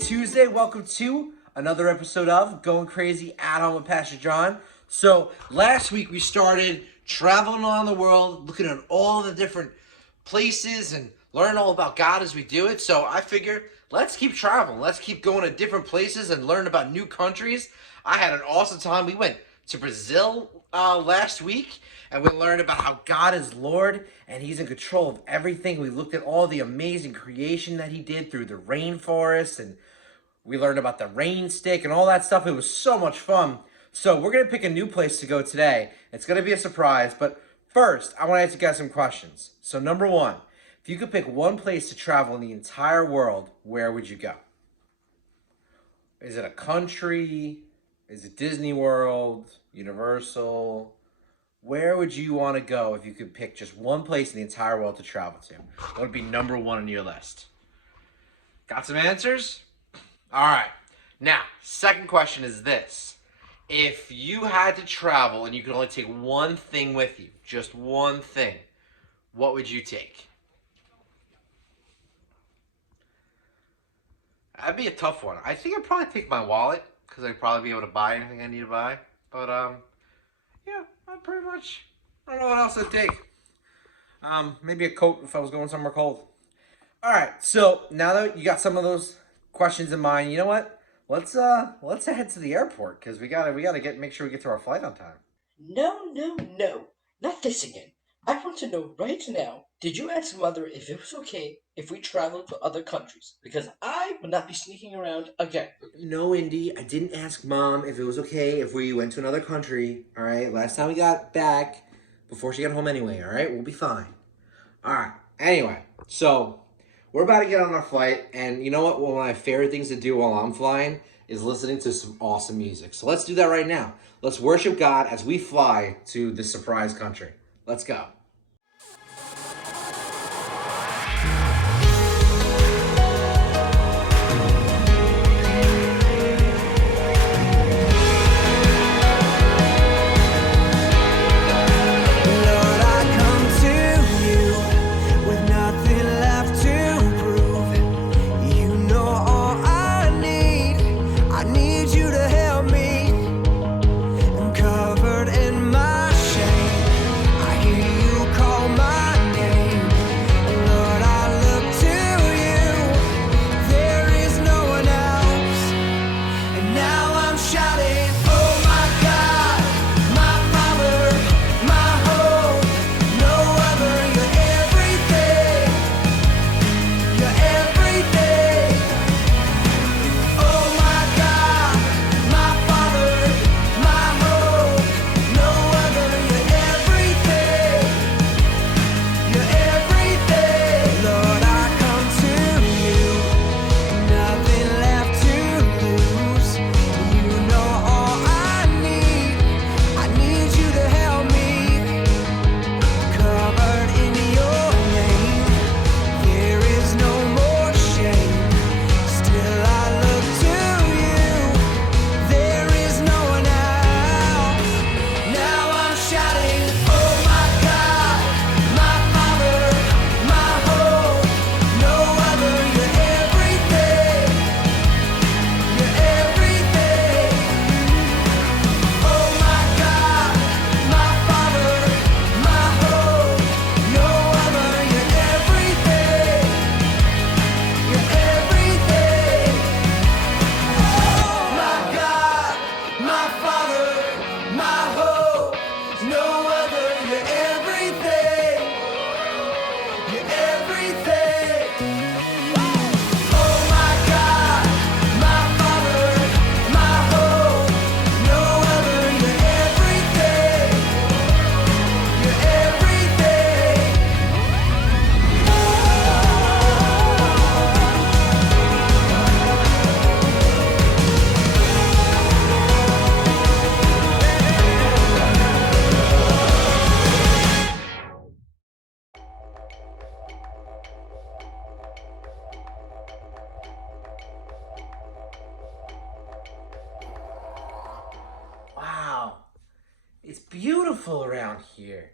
Tuesday. Welcome to another episode of Going Crazy at Home with Pastor John. So last week we started traveling around the world, looking at all the different places and learning all about God as we do it. So I figured let's keep traveling. Let's keep going to different places and learn about new countries. I had an awesome time. We went to Brazil last week, and we learned about how God is Lord and He's in control of everything. We looked at all the amazing creation that He did through the rainforest, and we learned about the rain stick and all that stuff. It was so much fun. So we're going to pick a new place to go today. It's going to be a surprise, but first, I want to ask you guys some questions. So number one, if you could pick one place to travel in the entire world, where would you go? Is it a country? Is it Disney World? Universal? Where would you want to go if you could pick just one place in the entire world to travel to? What would be number one on your list? Got some answers? All right. Now, second question is this. If you had to travel and you could only take one thing with you, just one thing, what would you take? That'd be a tough one. I think I'd probably take my wallet because I'd probably be able to buy anything I need to buy. But, yeah, I'd pretty much, I don't know what else I'd take. Maybe a coat if I was going somewhere cold. All right, so now that you got some of those questions in mind, you know what? Let's head to the airport because we gotta make sure we get to our flight on time. No, not this again. I want to know right now, did you ask Mother if it was okay if we traveled to other countries? Because I would not be sneaking around again. No, Indy, I didn't ask Mom if it was okay if we went to another country, all right? Last time we got back, before she got home anyway, all right? We'll be fine. All right, anyway, so we're about to get on our flight, and you know what? One of my favorite things to do while I'm flying is listening to some awesome music. So let's do that right now. Let's worship God as we fly to this surprise country. Let's go. Wow, it's beautiful around here.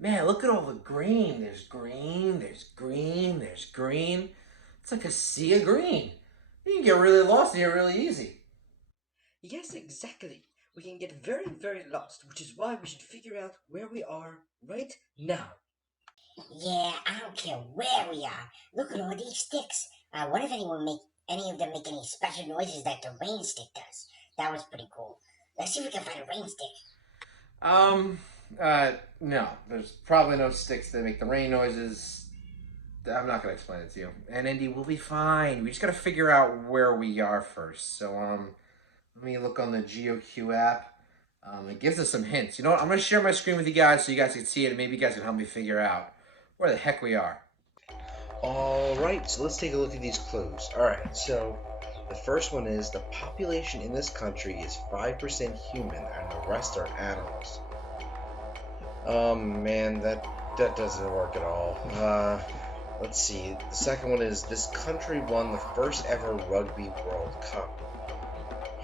Man, look at all the green. There's green, there's green, there's green. It's like a sea of green. You can get really lost here really easy. Yes, exactly. We can get very, very lost, which is why we should figure out where we are right now. Yeah, I don't care where we are. Look at all these sticks. What if any of them make any special noises like the rain stick does? That was pretty cool. Let's see if we can find a rain stick. Um, no. There's probably no sticks that make the rain noises. I'm not gonna explain it to you. And Indy, we'll be fine. We just gotta figure out where we are first. So, let me look on the GeoQ app. It gives us some hints. You know what? I'm gonna share my screen with you guys so you guys can see it, and maybe you guys can help me figure out where the heck we are. Alright, so let's take a look at these clues. Alright, so the first one is the population in this country is 5% human and the rest are animals. Oh man, that doesn't work at all. Let's see. The second one is this country won the first ever Rugby World Cup.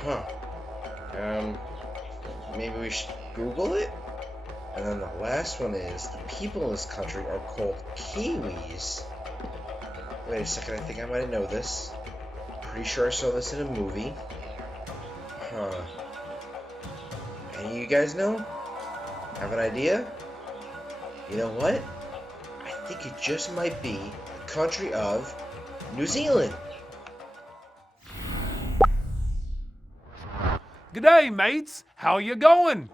Huh. Maybe we should Google it? And then the last one is the people in this country are called Kiwis. Wait a second, I think I might know this. Pretty sure I saw this in a movie. Huh. Any of you guys know? Have an idea? You know what? I think it just might be the country of New Zealand. G'day, mates. How you going?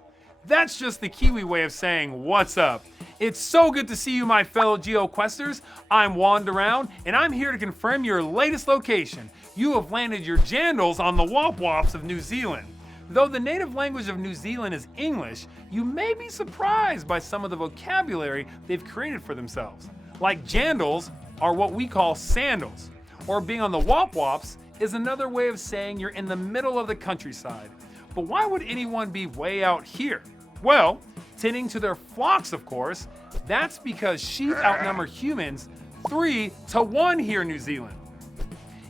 That's just the Kiwi way of saying what's up. It's so good to see you, my fellow GeoQuesters. I'm Wand Around, and I'm here to confirm your latest location. You have landed your jandals on the Wop Wops of New Zealand. Though the native language of New Zealand is English, you may be surprised by some of the vocabulary they've created for themselves. Like jandals are what we call sandals, or being on the Wop Wops is another way of saying you're in the middle of the countryside. But why would anyone be way out here? Well, tending to their flocks, of course. That's because sheep outnumber humans 3 to 1 here in New Zealand.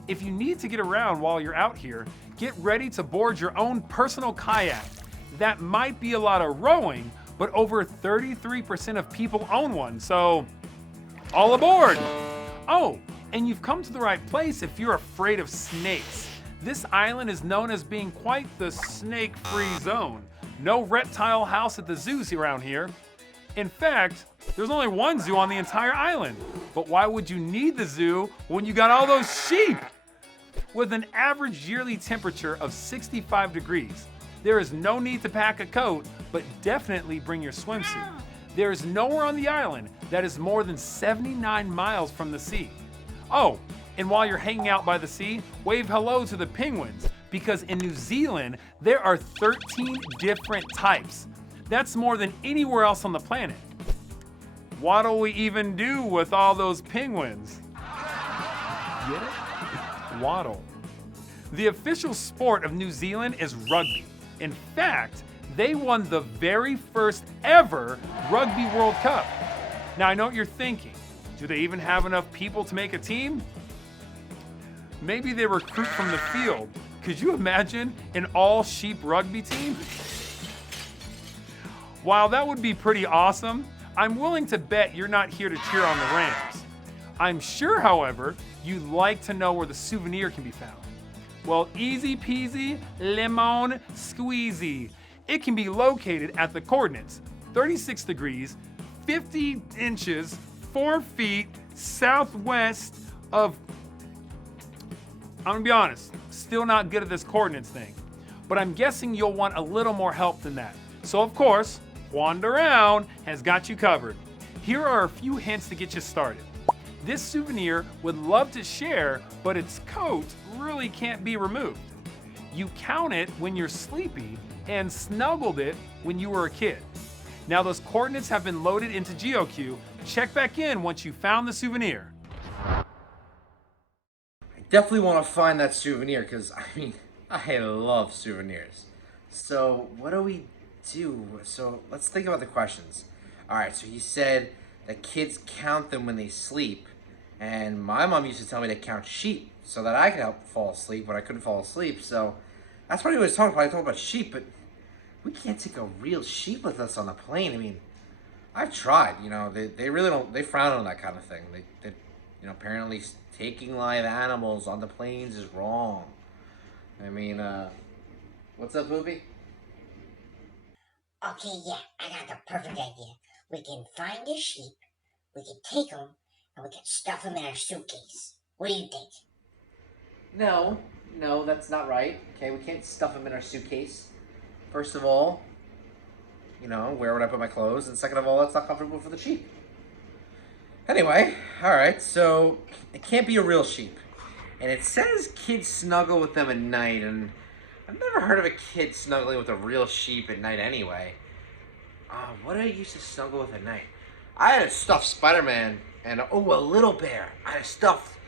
If you need to get around while you're out here, get ready to board your own personal kayak. That might be a lot of rowing, but over 33% of people own one, so all aboard! Oh, and you've come to the right place if you're afraid of snakes. This island is known as being quite the snake-free zone. No reptile house at the zoos around here. In fact, there's only one zoo on the entire island. But why would you need the zoo when you got all those sheep? With an average yearly temperature of 65 degrees, there is no need to pack a coat, but definitely bring your swimsuit. There is nowhere on the island that is more than 79 miles from the sea. Oh, and while you're hanging out by the sea, wave hello to the penguins, because in New Zealand, there are 13 different types. That's more than anywhere else on the planet. What'll we even do with all those penguins? Get it? Waddle. The official sport of New Zealand is rugby. In fact, they won the very first ever Rugby World Cup. Now I know what you're thinking. Do they even have enough people to make a team? Maybe they recruit from the field. Could you imagine an all-sheep rugby team? While that would be pretty awesome, I'm willing to bet you're not here to cheer on the Rams. I'm sure, however, you'd like to know where the souvenir can be found. Well, easy peasy, lemon squeezy. It can be located at the coordinates 36 degrees, 50 inches, 4 feet southwest of, I'm gonna be honest, still not good at this coordinates thing, but I'm guessing you'll want a little more help than that. So of course, Wander Around has got you covered. Here are a few hints to get you started. This souvenir would love to share, but its coat really can't be removed. You count it when you're sleepy and snuggled it when you were a kid. Now those coordinates have been loaded into GeoQ. Check back in once you found the souvenir. Definitely want to find that souvenir because I love souvenirs. So what do we do? So let's think about the questions. All right, so he said that kids count them when they sleep, and my mom used to tell me to count sheep so that I could help fall asleep when I couldn't fall asleep. So that's what he was talking about. I talking about sheep, but we can't take a real sheep with us on the plane. I've tried. They really don't. They frown on that kind of thing. apparently taking live animals on the planes is wrong. I mean, what's up, Booby? Okay, yeah, I got the perfect idea. We can find a sheep, we can take them, and we can stuff them in our suitcase. What do you think? No, no, that's not right. Okay, we can't stuff them in our suitcase. First of all, where would I put my clothes? And second of all, that's not comfortable for the sheep. Anyway, alright, so it can't be a real sheep. And it says kids snuggle with them at night, and I've never heard of a kid snuggling with a real sheep at night anyway. What did I used to snuggle with at night? I had a stuffed Spider-Man and a little bear. I had a stuffed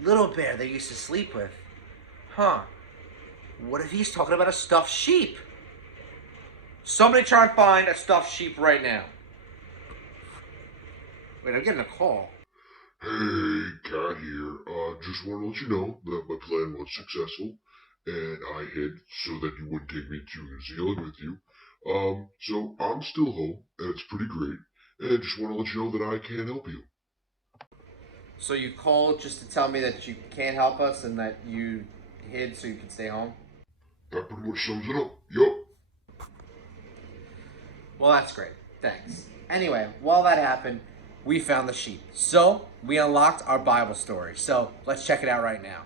little bear they used to sleep with. Huh. What if he's talking about a stuffed sheep? Somebody try and find a stuffed sheep right now. Wait, I'm getting a call. Hey, Cat here. Just want to let you know that my plan was successful, and I hid so that you wouldn't take me to New Zealand with you. So I'm still home, and it's pretty great, and just want to let you know that I can help you. So you called just to tell me that you can't help us and that you hid so you could stay home? That pretty much sums it up. Yup. Well, that's great. Thanks. Anyway, while that happened, we found the sheep. So we unlocked our Bible story. So let's check it out right now.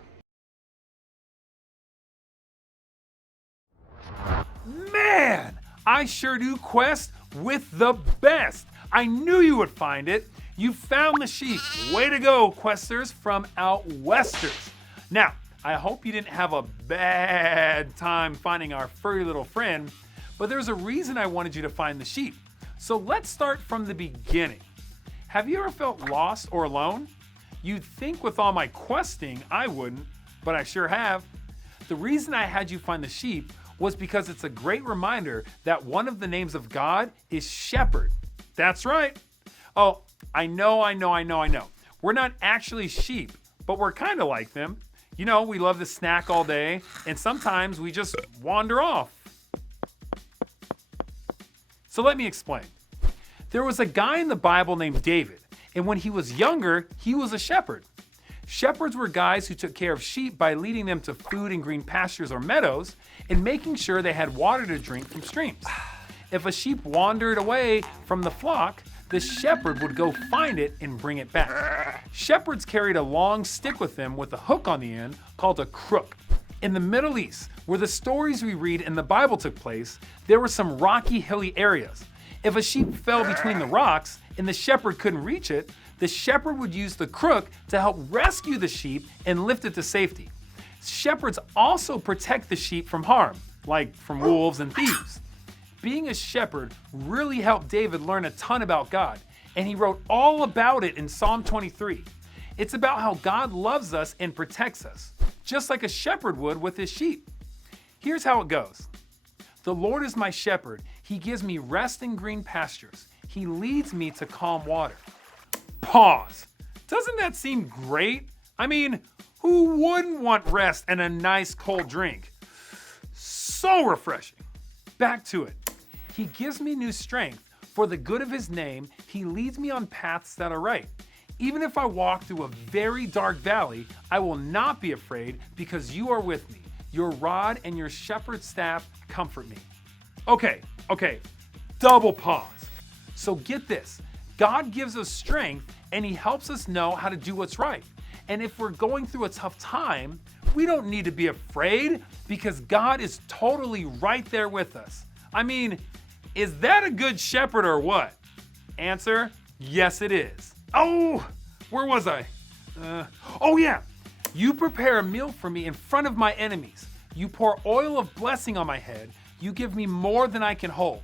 Man, I sure do quest with the best. I knew you would find it. You found the sheep. Way to go, questers from out westers. Now, I hope you didn't have a bad time finding our furry little friend, but there's a reason I wanted you to find the sheep. So let's start from the beginning. Have you ever felt lost or alone? You'd think with all my questing I wouldn't, but I sure have. The reason I had you find the sheep was because it's a great reminder that one of the names of God is Shepherd. That's right. Oh, I know. We're not actually sheep, but we're kind of like them. We love to snack all day, and sometimes we just wander off. So let me explain. There was a guy in the Bible named David, and when he was younger, he was a shepherd. Shepherds were guys who took care of sheep by leading them to food in green pastures or meadows and making sure they had water to drink from streams. If a sheep wandered away from the flock, the shepherd would go find it and bring it back. Shepherds carried a long stick with them with a hook on the end called a crook. In the Middle East, where the stories we read in the Bible took place, there were some rocky, hilly areas. If a sheep fell between the rocks and the shepherd couldn't reach it, the shepherd would use the crook to help rescue the sheep and lift it to safety. Shepherds also protect the sheep from harm, like from wolves and thieves. Being a shepherd really helped David learn a ton about God, and he wrote all about it in Psalm 23. It's about how God loves us and protects us, just like a shepherd would with his sheep. Here's how it goes. The Lord is my shepherd. He gives me rest in green pastures. He leads me to calm water. Pause. Doesn't that seem great? I mean, who wouldn't want rest and a nice cold drink? So refreshing. Back to it. He gives me new strength. For the good of his name, he leads me on paths that are right. Even if I walk through a very dark valley, I will not be afraid because you are with me. Your rod and your shepherd's staff comfort me. Okay, double pause. So get this. God gives us strength and he helps us know how to do what's right. And if we're going through a tough time, we don't need to be afraid because God is totally right there with us. I mean, is that a good shepherd or what? Answer, yes it is. Oh, where was I? Oh yeah. You prepare a meal for me in front of my enemies. You pour oil of blessing on my head. You give me more than I can hold.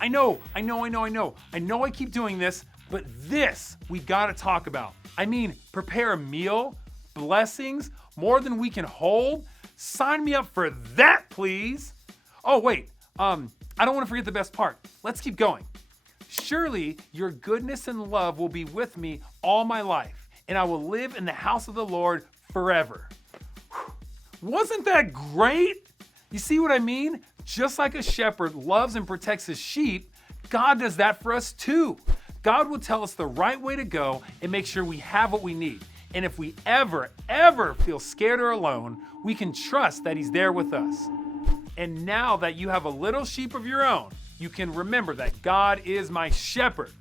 I know I keep doing this, but this we gotta talk about. I mean, prepare a meal, blessings, more than we can hold. Sign me up for that, please. Oh wait, I don't wanna forget the best part. Let's keep going. Surely your goodness and love will be with me all my life, and I will live in the house of the Lord forever. Wasn't that great? You see what I mean? Just like a shepherd loves and protects his sheep, God does that for us too. God will tell us the right way to go and make sure we have what we need. And if we ever feel scared or alone, we can trust that He's there with us. And now that you have a little sheep of your own, you can remember that God is my shepherd.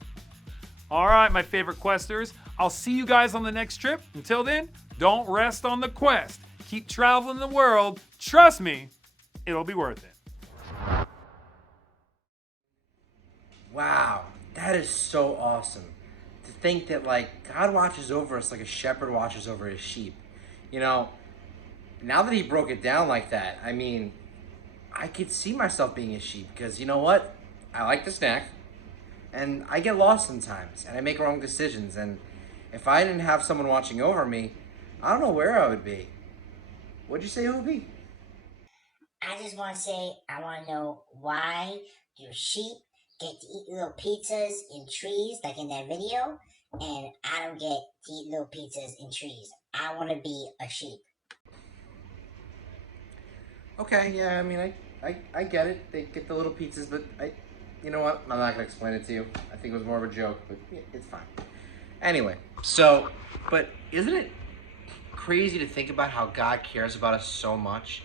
All right, my favorite questers, I'll see you guys on the next trip. Until then, don't rest on the quest. Keep traveling the world. Trust me, it'll be worth it. Wow, that is so awesome. To think that like God watches over us like a shepherd watches over his sheep. You know, now that he broke it down like that, I mean, I could see myself being a sheep because you know what? I like to snack and I get lost sometimes and I make wrong decisions, and if I didn't have someone watching over me, I don't know where I would be. What'd you say it would be? I just want to say, I want to know, why do sheep get to eat little pizzas in trees, like in that video, and I don't get to eat little pizzas in trees? I want to be a sheep. Okay, yeah, I mean, I get it. They get the little pizzas, but you know what? I'm not gonna explain it to you. I think it was more of a joke, but yeah, it's fine. Anyway, so, but isn't it crazy to think about how God cares about us so much?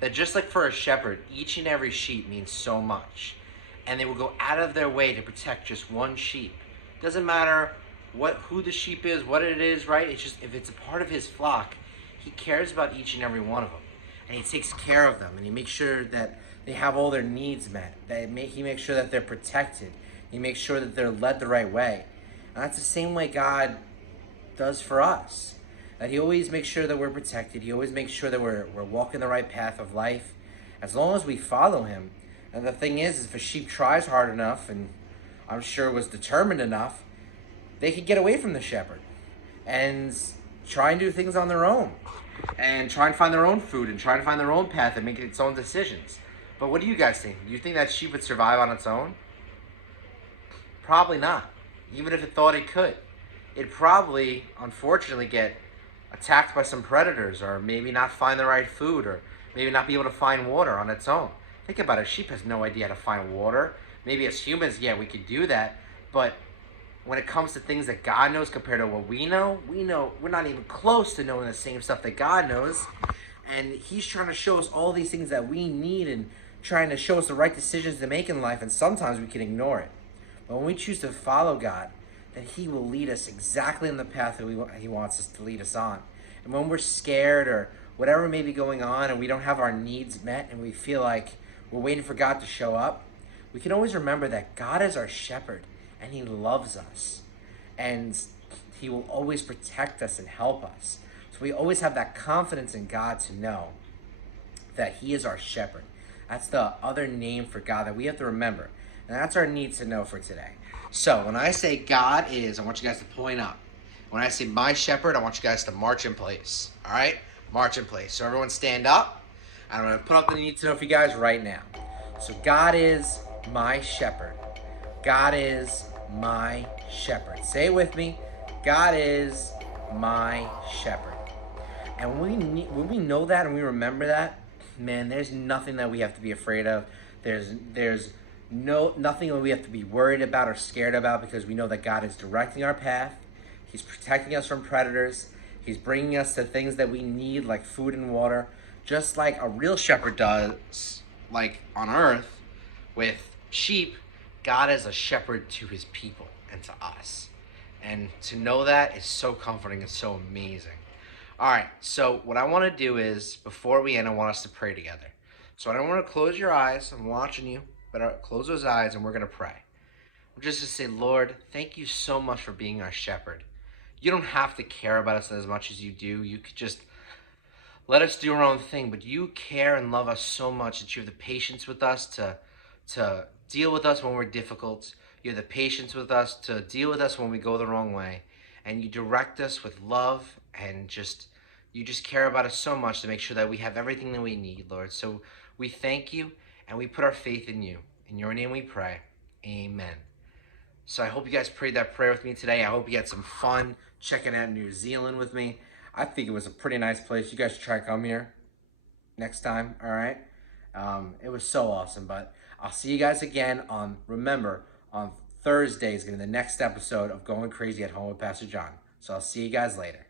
That just like for a shepherd, each and every sheep means so much. And they will go out of their way to protect just one sheep. Doesn't matter who the sheep is, what it is, right? It's just, if it's a part of his flock, he cares about each and every one of them. And he takes care of them, and he makes sure that they have all their needs met. He makes sure that they're protected. He makes sure that they're led the right way. And that's the same way God does for us. That he always makes sure that we're protected. He always makes sure that we're walking the right path of life, as long as we follow him. And the thing is if a sheep tries hard enough, and I'm sure was determined enough, they could get away from the shepherd and try and do things on their own, and try and find their own food, and try and find their own path and make its own decisions. But what do you guys think? Do you think that sheep would survive on its own? Probably not. Even if it thought it could. It'd probably, unfortunately, get attacked by some predators, or maybe not find the right food, or maybe not be able to find water on its own. Think about it. A sheep has no idea how to find water. Maybe as humans, yeah, we could do that. But when it comes to things that God knows compared to what we know we're not even close to knowing the same stuff that God knows. And he's trying to show us all these things that we need, and trying to show us the right decisions to make in life, and sometimes we can ignore it. But when we choose to follow God, then he will lead us exactly in the path that he wants us to lead us on. And when we're scared or whatever may be going on, and we don't have our needs met, and we feel like we're waiting for God to show up, we can always remember that God is our shepherd, and he loves us, and he will always protect us and help us. So we always have that confidence in God to know that he is our shepherd. That's the other name for God that we have to remember. And that's our need to know for today. So when I say God is, I want you guys to point up. When I say my shepherd, I want you guys to march in place. All right? March in place. So everyone stand up. I'm going to put up the need to know for you guys right now. So God is my shepherd. God is my shepherd. Say it with me. God is my shepherd. And when we know that and we remember that, man, there's nothing that we have to be afraid of. There's nothing that we have to be worried about or scared about, because we know that God is directing our path. He's protecting us from predators. He's bringing us to things that we need, like food and water, just like a real shepherd does, like on earth with sheep. God is a shepherd to his people and to us. And to know that is so comforting and so amazing. All right, so what I want to do is, before we end, I want us to pray together. So I don't want to close your eyes. I'm watching you, but close those eyes and we're going to pray. We're just to say, Lord, thank you so much for being our shepherd. You don't have to care about us as much as you do. You could just let us do our own thing, but you care and love us so much that you have the patience with us to deal with us when we're difficult. You have the patience with us to deal with us when we go the wrong way. And you direct us with love, and you just care about us so much to make sure that we have everything that we need, Lord. So we thank you, and we put our faith in you. In your name we pray. Amen. So I hope you guys prayed that prayer with me today. I hope you had some fun checking out New Zealand with me. I think it was a pretty nice place. You guys should try to come here next time, all right? It was so awesome, but I'll see you guys again on Thursday is going to be the next episode of Going Crazy at Home with Pastor John. So I'll see you guys later.